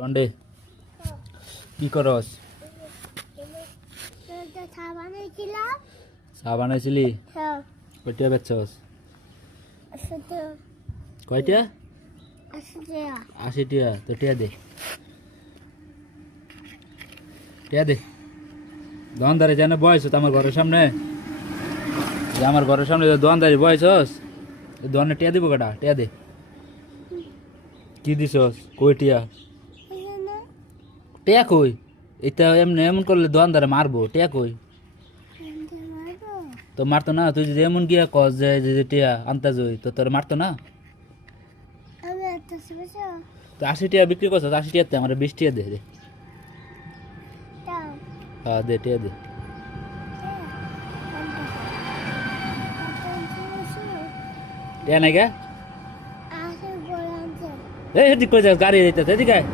রন্ডে কি করস? চা বানাইছিলি? কয়টা বেচছস? কয়টা? 80 টাকা। তো টিয়া দে, টিয়া দে। দোকানদারে যেন বয়স আমার ঘরের সামনে, যে আমার ঘরের সামনে দোকানদারি বয়সস, দোকানে টিয়া দিব কটা? টিয়া দে। কি দিছস? কই টিয়া? টিয়া কই? এটা এমনি এমন করলে দোকানদারে মারবো। টিয়া কই? তো মারতো না? তুই যদি এমন গিয়া কস যে যে টিয়া আনতে যাই, তো তোর মারতো না? তো 80 টাকা বিক্রি করছ, 80 টাকাতে আমার 20 টাকা দে দে। হ্যাঁ দে, টিয়া দে। টিয়া নাই গা? এই এদিক কই যাস? গাড়ি যাইতেছে, এদিকে আয়।